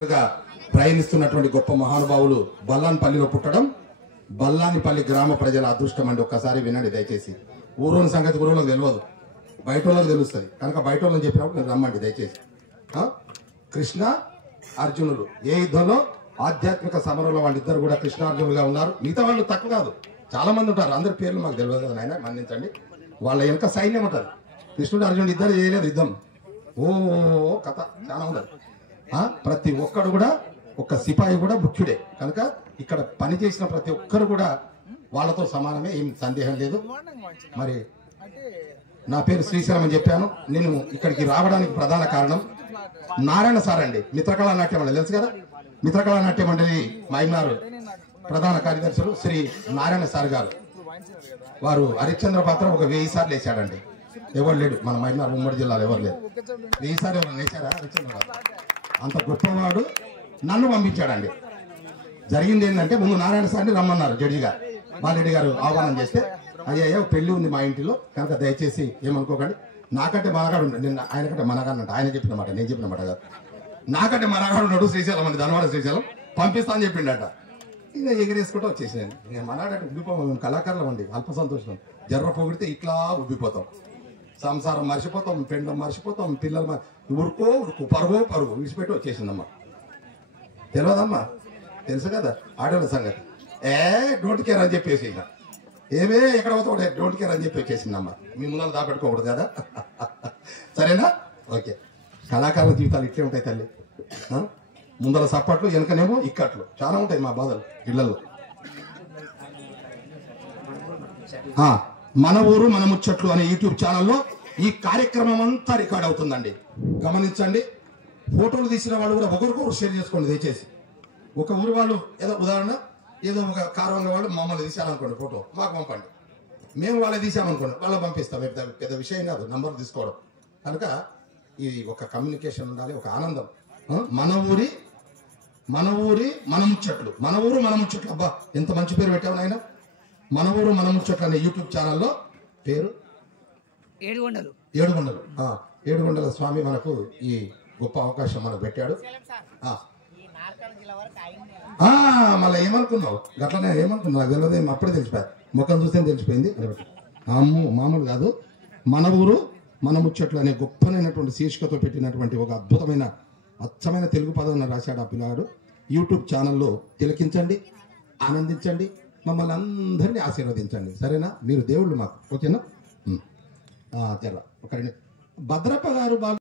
ప్రయాణిస్తున్నటువంటి గొప్ప మహానుభావులు బల్లాన్పల్లిలో పుట్టడం బల్లానిపల్లి గ్రామ ప్రజల అదృష్టం అండి. ఒక్కసారి వినండి దయచేసి. ఊరోని సంగతి ఊరోళ్ళకి తెలియదు, బయట వాళ్ళకి తెలుస్తుంది కనుక బయట వాళ్ళని చెప్పినప్పుడు నేను రమ్మండి దయచేసి. కృష్ణ అర్జునులు ఏ యుద్ధంలో ఆధ్యాత్మిక సమరంలో వాళ్ళిద్దరు కూడా కృష్ణార్జునులుగా ఉన్నారు. మిగతా వాళ్ళు తక్కువ కాదు, చాలా మంది ఉంటారు. అందరి పేర్లు మాకు తెలియదు కదా నాయన, మన్నించండి. వాళ్ళ వెనక సైన్యం ఉంటుంది. కృష్ణుడు అర్జునుడు ఇద్దరు చేయలేదు యుద్ధం, ఓ కథ చాలా ఉండదు. ప్రతి ఒక్కడు కూడా ఒక్క సిపాయి కూడా ముఖ్యుడే కనుక ఇక్కడ పనిచేసిన ప్రతి ఒక్కరు కూడా వాళ్ళతో సమానమే, ఏం సందేహం లేదు. మరి నా పేరు శ్రీశైలం అని చెప్పాను. నేను ఇక్కడికి రావడానికి ప్రధాన కారణం నారాయణ సార్ అండి, మిత్రకళా నాట్య మండలి తెలుసు కదా. మిత్రకళా నాట్య మండలి మైమ్నార్ ప్రధాన కార్యదర్శులు శ్రీ నారాయణ సార్ గారు, వారు హరిశ్చంద్ర పాత్ర ఒక 1000 సార్లు వేసాడండి. ఎవరు లేడు మన మైమ్నార్ ఉమ్మడి జిల్లాలో, ఎవరు లేరు. 1000 సార్లు ఎవరు వేసారా హరిశ్చంద్ర పాత్ర? అంత గొప్పవాడు. నన్ను పంపించాడండి. జరిగింది ఏంటంటే ముందు నారాయణ సార్ని రమ్మన్నారు జడ్జి గారు, బాలరెడ్డి గారు ఆహ్వానం చేస్తే, అయ్యో పెళ్లి ఉంది మా ఇంటిలో కనుక దయచేసి ఏమనుకోకండి, నాకంటే మనగాడు ఉంటాడు. నిన్న ఆయనకంటే మనగాడు అంట, ఆయన చెప్పిన మాట నేను చెప్పిన మాట కాదు. నాకంటే మనగాడు ఉన్నాడు శ్రీశైలం అని, ధనవాడ శ్రీశైలం పంపిస్తా అని చెప్పిండట. ఇంకా ఎగిరేసుకుంటూ వచ్చేసినాను. నేను మనగాడంటే ఉబ్బిపోతాం, మేము కళాకారులం అండి, అల్ప సంతోషం. జర్ర పొగిడితే ఇట్లా ఉబ్బిపోతాం, సంసారం మర్చిపోతాం, పెండం మర్చిపోతాం, పిల్లలు ఉరుకో పరుగు పరుగు విడిచిపెట్టి వచ్చేసిందమ్మా. తెలియదమ్మా, తెలుసు కదా ఆడవాళ్ళ సంగతి. డోంట్ కేర్ అని చెప్పేసి ఇక ఏమే ఎక్కడ పోతాడు డోంట్ కేర్ అని చెప్పి వచ్చేసిందమ్మా. మీ ముందర దాపెట్టుకోకూడదు కదా, సరేనా? ఓకే. కళాకారుల జీవితాలు ఇట్లే ఉంటాయి తల్లి. ముందర సప్పట్లు, వెనకనేమో ఇక్కట్లు, చాలా ఉంటాయి మా బాధలు ఇళ్లలో. మన ఊరు మన ముచ్చట్లు అనే యూట్యూబ్ ఛానల్లో ఈ కార్యక్రమం అంతా రికార్డ్ అవుతుందండి, గమనించండి. ఫోటోలు తీసిన వాళ్ళు కూడా ఒకరికొకరు షేర్ చేసుకోండి దయచేసి. ఒక ఊరు వాళ్ళు ఏదో ఉదాహరణ ఏదో ఒక కారంగా వాళ్ళు మమ్మల్ని తీసారనుకోండి, ఫోటో మాకు పంపండి, మేము వాళ్ళని తీసామనుకోండి వాళ్ళకి పంపిస్తాం. పెద్ద విషయం కాదు నంబర్ తీసుకోవడం. కనుక ఇది ఒక కమ్యూనికేషన్ ఉండాలి, ఒక ఆనందం. మన ఊరి మన ముచ్చట్లు, మన ఊరు మన ముచ్చట్లు. అబ్బా ఎంత మంచి పేరు పెట్టావు నాయన. మన ఊరు మన ముచ్చట్లు అనే యూట్యూబ్ ఛానల్లో పేరు ఏడుగొండల స్వామి మనకు ఈ గొప్ప అవకాశం మనకు పెట్టాడు. మళ్ళీ ఏమనుకున్నావు గట్లనే ఏమనుకున్నావు, నాకు తెలియదు, అప్పుడే తెలిసిపోయారు. ముఖం చూస్తే తెలిసిపోయింది. అమ్ము మామూలు కాదు. మన ఊరు మన ముచ్చట్లు అనే గొప్పనైనటువంటి శీర్షికతో పెట్టినటువంటి ఒక అద్భుతమైన అచ్చమైన తెలుగు పదాన్ని రాశాడు ఆ పిల్లగాడు. యూట్యూబ్ ఛానల్లో తిలకించండి, ఆనందించండి, మమ్మల్ని అందరినీ ఆశీర్వదించండి. సరేనా? మీరు దేవుళ్ళు మాకు, ఓకేనా? జర ఒక భద్రప్ప గారు బాగా